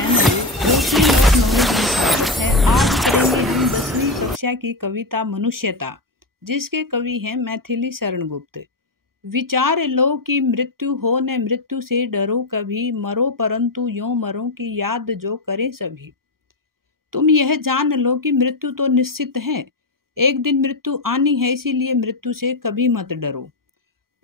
दूसरी ओर नवोदित है। आज करेंगे हम 10वीं कक्षा की कविता मनुष्यता, जिसके कवि हैं मैथिली शरण गुप्त। विचार लो कि मृत्यु हो न मृत्यु से डरो कभी, मरो परंतु यूं मरो कि याद जो करे सभी। तुम यह जान लो कि मृत्यु तो निश्चित है, एक दिन मृत्यु आनी है, इसीलिए मृत्यु से कभी मत डरो।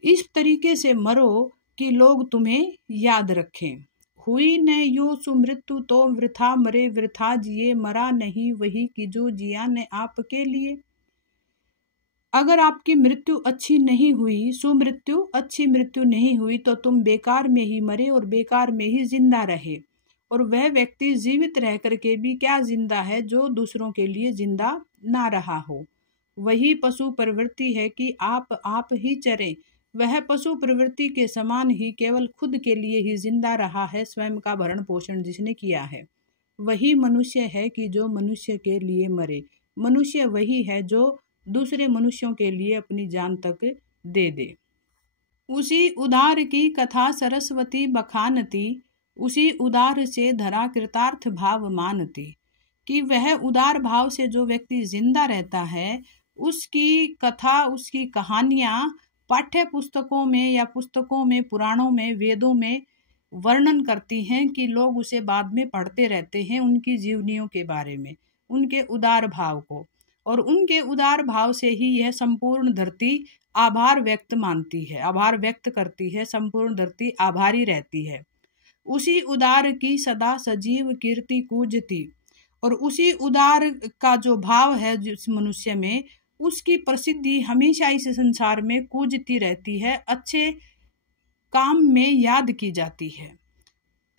इस तरीके से मरो कि लोग तुम्हें याद रखें। हुई न यो सुमृत्यु तो वृथा मरे वृथा जिए, मरा नहीं वही कि जो जिया न आपके लिए। अगर आपकी मृत्यु अच्छी नहीं हुई, सुमृत्यु अच्छी मृत्यु नहीं हुई, तो तुम बेकार में ही मरे और बेकार में ही जिंदा रहे। और वह व्यक्ति जीवित रह करके भी क्या जिंदा है जो दूसरों के लिए जिंदा ना रहा हो। वही पशु प्रवृत्ति है कि आप ही चरें। वह पशु प्रवृत्ति के समान ही केवल खुद के लिए ही जिंदा रहा है, स्वयं का भरण पोषण जिसने किया है। वही मनुष्य है कि जो मनुष्य के लिए मरे। मनुष्य वही है जो दूसरे मनुष्यों के लिए अपनी जान तक दे दे। उसी उदार की कथा सरस्वती बखानती, उसी उदार से धरा कृतार्थ भाव मानती। कि वह उदार भाव से जो व्यक्ति जिंदा रहता है, उसकी कथा, उसकी कहानियां पाठ्य पुस्तकों में या पुस्तकों में, पुराणों में, वेदों में वर्णन करती हैं कि लोग उसे बाद में पढ़ते रहते हैं, उनकी जीवनियों के बारे में, उनके उदार भाव को। और उनके उदार भाव से ही यह संपूर्ण धरती आभार व्यक्त मानती है, आभार व्यक्त करती है, संपूर्ण धरती आभारी रहती है। उसी उदार की सदा सजीव कीर्ति कूजती। और उसी उदार का जो भाव है जिस मनुष्य में, उसकी प्रसिद्धि हमेशा इस संसार में कूजती रहती है, अच्छे काम में याद की जाती है।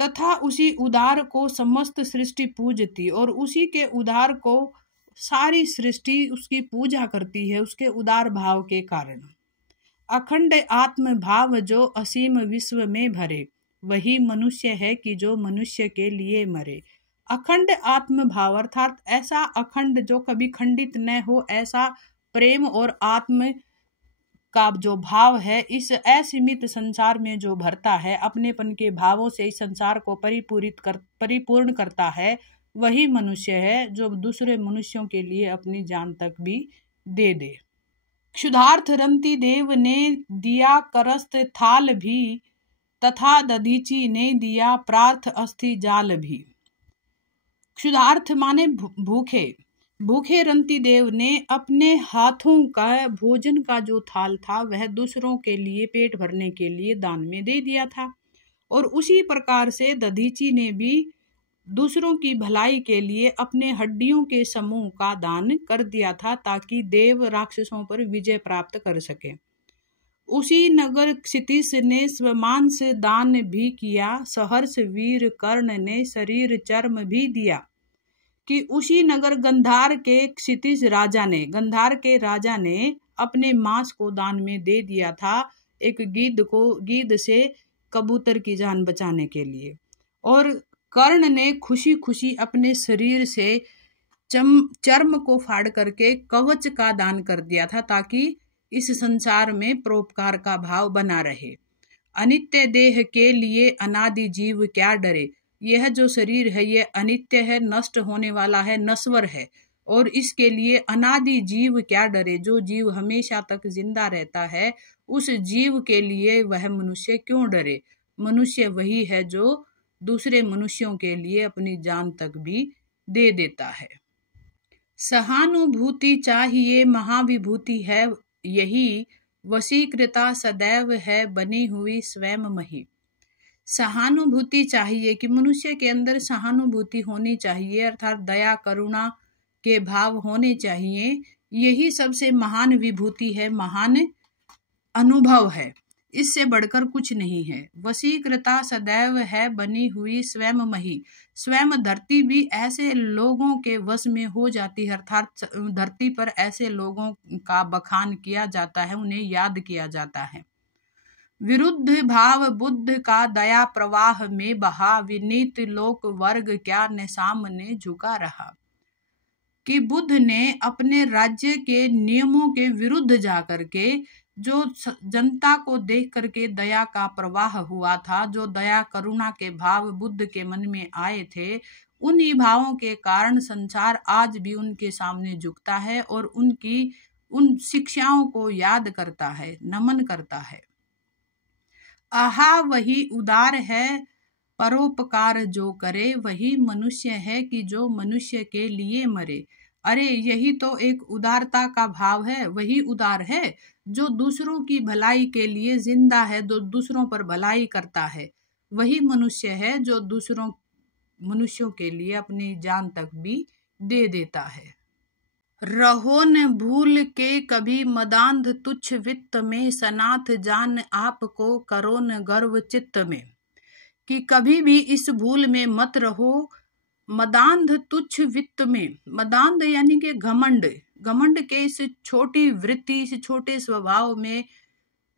तथा उसी उदार को समस्त सृष्टि पूजती, और उसी के उदार को सारी सृष्टि उसकी पूजा करती है, उसके उदार भाव के कारण। अखंड आत्म भाव जो असीम विश्व में भरे, वही मनुष्य है कि जो मनुष्य के लिए मरे। अखंड आत्म भाव अर्थात ऐसा अखंड जो कभी खंडित न हो, ऐसा प्रेम और आत्म का जो भाव है इस असीमित संसार में जो भरता है, अपनेपन के भावों से इस संसार को परिपूर्ण करता है, वही मनुष्य है जो दूसरे मनुष्यों के लिए अपनी जान तक भी दे दे। क्षुधार्थ रंती देव ने दिया करस्त थाल भी, तथा दधीची ने दिया प्रार्थ अस्थि जाल भी। क्षुधार्थ माने भूखे। भूखे रंती देव ने अपने हाथों का भोजन का जो थाल था वह दूसरों के लिए, पेट भरने के लिए दान में दे दिया था। और उसी प्रकार से दधीची ने भी दूसरों की भलाई के लिए अपने हड्डियों के समूह का दान कर दिया था, ताकि देव राक्षसों पर विजय प्राप्त कर सके। उसी नगर क्षितिज ने स्वमांस दान भी किया, सहर्ष वीर कर्ण ने शरीर चर्म भी दिया। कि उसी नगर गंधार के क्षितिज राजा ने, गंधार के राजा ने अपने मांस को दान में दे दिया था, एक गीद से कबूतर की जान बचाने के लिए। और कर्ण ने खुशी खुशी अपने शरीर से चर्म को फाड़ करके कवच का दान कर दिया था, ताकि इस संसार में परोपकार का भाव बना रहे। अनित्य देह के लिए अनादि जीव क्या डरे। यह जो शरीर है ये अनित्य है, नष्ट होने वाला है, नश्वर है, और इसके लिए अनादि जीव क्या डरे। जो जीव हमेशा तक जिंदा रहता है, उस जीव के लिए वह मनुष्य क्यों डरे। मनुष्य वही है जो दूसरे मनुष्यों के लिए अपनी जान तक भी दे देता है। सहानुभूति चाहिए महाविभूति है यही, वशीकृता सदैव है बनी हुई स्वयं मही। सहानुभूति चाहिए कि मनुष्य के अंदर सहानुभूति होनी चाहिए, अर्थात दया करुणा के भाव होने चाहिए। यही सबसे महान विभूति है, महान अनुभव है, इससे बढ़कर कुछ नहीं है। वशीकृता सदैव है बनी हुई स्वयं मही। स्वयं धरती भी ऐसे लोगों के वश में हो जाती है, अर्थात धरती पर ऐसे लोगों का बखान किया जाता है, उन्हें याद किया जाता है। विरुद्ध भाव बुद्ध का दया प्रवाह में बहा, विनीत लोक वर्ग क्या न सामने झुका रहा। कि बुद्ध ने अपने राज्य के नियमों के विरुद्ध जाकर के जो जनता को देख करके दया का प्रवाह हुआ था, जो दया करुणा के भाव बुद्ध के मन में आए थे, उन्हीं भावों के कारण संसार आज भी उनके सामने झुकता है और उनकी उन शिक्षाओं को याद करता है, नमन करता है। आहा वही उदार है, परोपकार जो करे, वही मनुष्य है कि जो मनुष्य के लिए मरे। अरे यही तो एक उदारता का भाव है, वही उदार है जो दूसरों की भलाई के लिए जिंदा है, जो दूसरों पर भलाई करता है। वही मनुष्य है जो दूसरों मनुष्यों के लिए अपनी जान तक भी दे देता है। रहो न भूल के कभी मदांध तुच्छ वित्त में, सनाथ जान आपको करो न गर्व चित्त में। कि कभी भी इस भूल में मत रहो, मदांध तुच्छ वित्त में। मदांध यानी कि घमंड, घमंड के इस छोटी वृत्ति, इस छोटे स्वभाव में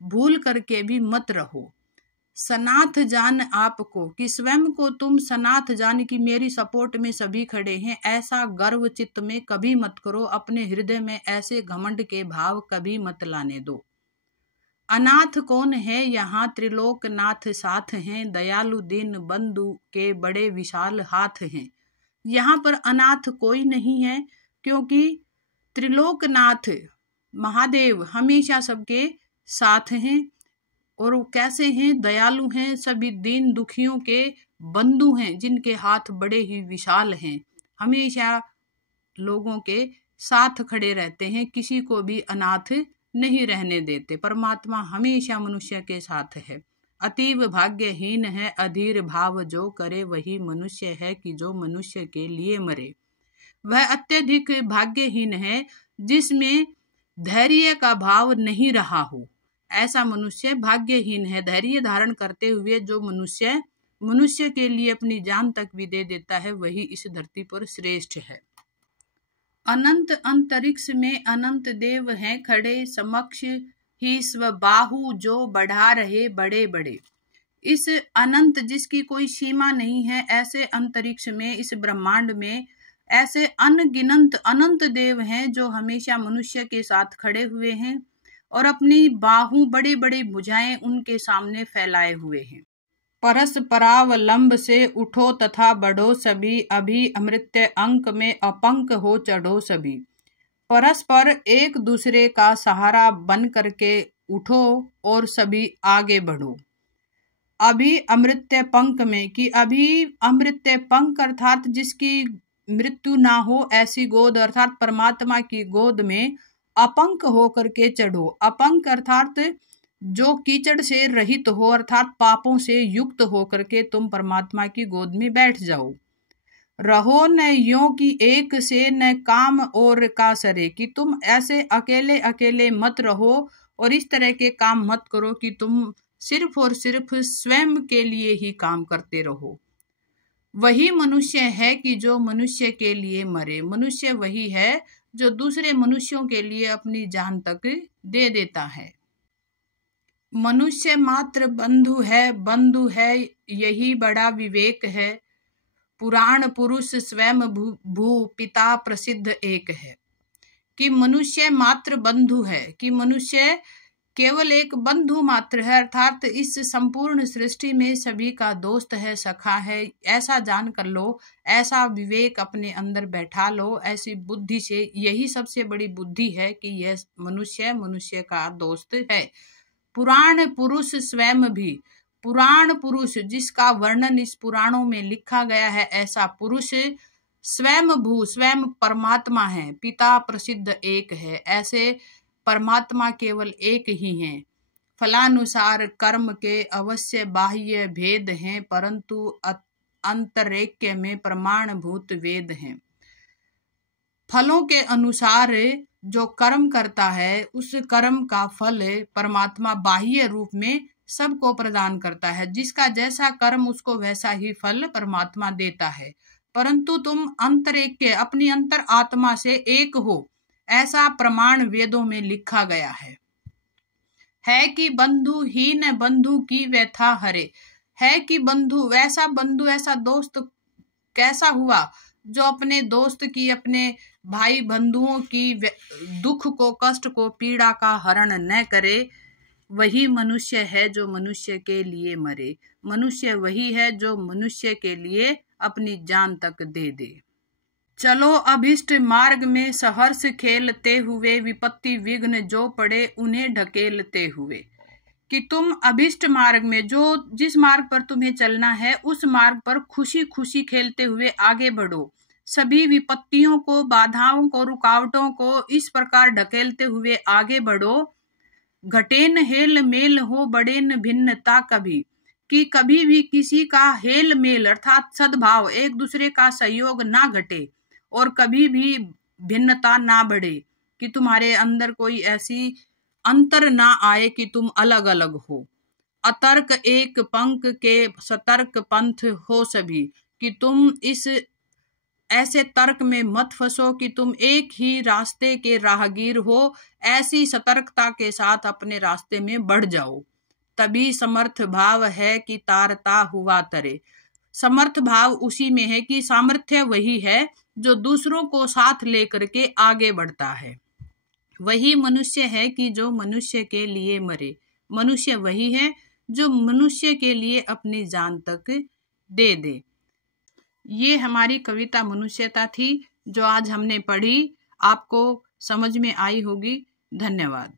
भूल करके भी मत रहो। सनाथ जान आपको, कि स्वयं को तुम सनाथ जान की मेरी सपोर्ट में सभी खड़े हैं, ऐसा गर्व चित्त में कभी मत करो। अपने हृदय में ऐसे घमंड के भाव कभी मत लाने दो। अनाथ कौन है यहाँ, त्रिलोकनाथ साथ हैं, दयालु दीन बंधु के बड़े विशाल हाथ हैं। यहाँ पर अनाथ कोई नहीं है, क्योंकि त्रिलोकनाथ महादेव हमेशा सबके साथ हैं। और वो कैसे हैं? दयालु हैं, सभी दीन दुखियों के बंधु हैं, जिनके हाथ बड़े ही विशाल हैं, हमेशा लोगों के साथ खड़े रहते हैं, किसी को भी अनाथ नहीं रहने देते। परमात्मा हमेशा मनुष्य के साथ है। अतीव भाग्यहीन है अधीर भाव जो करे, वही मनुष्य है कि जो मनुष्य के लिए मरे। वह अत्यधिक भाग्यहीन है जिसमें धैर्य का भाव नहीं रहा हो, ऐसा मनुष्य भाग्यहीन है। धैर्य धारण करते हुए जो मनुष्य के लिए अपनी जान तक भी दे देता है, वही इस धरती पर श्रेष्ठ है। अनंत अंतरिक्ष में अनंत देव हैं खड़े, समक्ष ही स्वबाहु जो बढ़ा रहे बड़े बड़े। इस अनंत जिसकी कोई सीमा नहीं है, ऐसे अंतरिक्ष में, इस ब्रह्मांड में ऐसे अनगिनत अनंत देव हैं जो हमेशा मनुष्य के साथ खड़े हुए हैं और अपनी बाहु बड़े बड़े भुजाएं उनके सामने फैलाए हुए हैं। परस्परावलंब से उठो तथा बढ़ो सभी, अभी अमृत्य अंक में अपंक हो चढ़ो सभी। परस्पर एक दूसरे का सहारा बन करके उठो और सभी आगे बढ़ो। अभी अमृत्य पंक में, कि अभी अमृत्य पंक अर्थात जिसकी मृत्यु ना हो ऐसी गोद, अर्थात परमात्मा की गोद में अपंक हो करके चढ़ो। अपंक अर्थात जो कीचड़ से रहित हो, अर्थात पापों से युक्त हो करके तुम परमात्मा की गोद में बैठ जाओ। रहो न यों कि एक से न काम और का सरे, कि तुम ऐसे अकेले अकेले मत रहो और इस तरह के काम मत करो कि तुम सिर्फ और सिर्फ स्वयं के लिए ही काम करते रहो। वही मनुष्य है कि जो मनुष्य के लिए मरे। मनुष्य वही है जो दूसरे मनुष्यों के लिए अपनी जान तक दे देता है। मनुष्य मात्र बंधु है यही बड़ा विवेक है। पुराण पुरुष स्वयं भू पिता प्रसिद्ध एक है। कि मनुष्य मात्र बंधु है, कि मनुष्य केवल एक बंधु मात्र है, अर्थात इस संपूर्ण सृष्टि में सभी का दोस्त है, सखा है। ऐसा जान कर लो, ऐसा विवेक अपने अंदर बैठा लो, ऐसी बुद्धि से। यही सबसे बड़ी बुद्धि है कि यह मनुष्य का दोस्त है। पुराण पुरुष स्वयं भी, पुराण पुरुष जिसका वर्णन इस पुराणों में लिखा गया है, ऐसा पुरुष स्वयं परमात्मा है। पिता प्रसिद्ध एक है, ऐसे परमात्मा केवल एक ही हैं। फलानुसार कर्म के अवश्य बाह्य भेद हैं, परंतु अंतरैक्य में प्रमाणभूत वेद हैं। फलों के अनुसार जो कर्म करता है, उस कर्म का फल परमात्मा बाह्य रूप में सबको प्रदान करता है। जिसका जैसा कर्म उसको वैसा ही फल परमात्मा देता है। परंतु तुम अंतरैक्य, अपनी अंतर आत्मा से एक हो, ऐसा प्रमाण वेदों में लिखा गया है कि बंधु ही न बंधु की व्यथा हरे। है कि बंधु, ऐसा दोस्त कैसा हुआ जो अपने दोस्त की, अपने भाई बंधुओं की दुख को, कष्ट को, पीड़ा का हरण न करे, वही मनुष्य है जो मनुष्य के लिए मरे। मनुष्य वही है जो मनुष्य के लिए अपनी जान तक दे दे। चलो अभिष्ट मार्ग में सहर्ष खेलते हुए, विपत्ति विघ्न जो पड़े उन्हें ढकेलते हुए। कि तुम अभिष्ट मार्ग में, जो जिस मार्ग पर तुम्हें चलना है, उस मार्ग पर खुशी खुशी खेलते हुए आगे बढ़ो। सभी विपत्तियों को, बाधाओं को, रुकावटों को इस प्रकार ढकेलते हुए आगे बढ़ो। घटेन हेल मेल हो बड़ेन भिन्नता कभी, कि कभी भी किसी का हेल मेल अर्थात सद्भाव, एक दूसरे का सहयोग ना घटे और कभी भी भिन्नता ना बढ़े, कि तुम्हारे अंदर कोई ऐसी अंतर ना आए कि तुम अलग अलग हो। अतर्क एक पंख के सतर्क पंथ हो सभी, कि तुम इस ऐसे तर्क में मत फंसो कि तुम एक ही रास्ते के राहगीर हो। ऐसी सतर्कता के साथ अपने रास्ते में बढ़ जाओ। तभी समर्थ भाव है कि तारता हुआ तरे। समर्थ भाव उसी में है कि सामर्थ्य वही है जो दूसरों को साथ लेकर के आगे बढ़ता है। वही मनुष्य है कि जो मनुष्य के लिए मरे। मनुष्य वही है जो मनुष्य के लिए अपनी जान तक दे दे। ये हमारी कविता मनुष्यता थी, जो आज हमने पढ़ी। आपको समझ में आई होगी। धन्यवाद।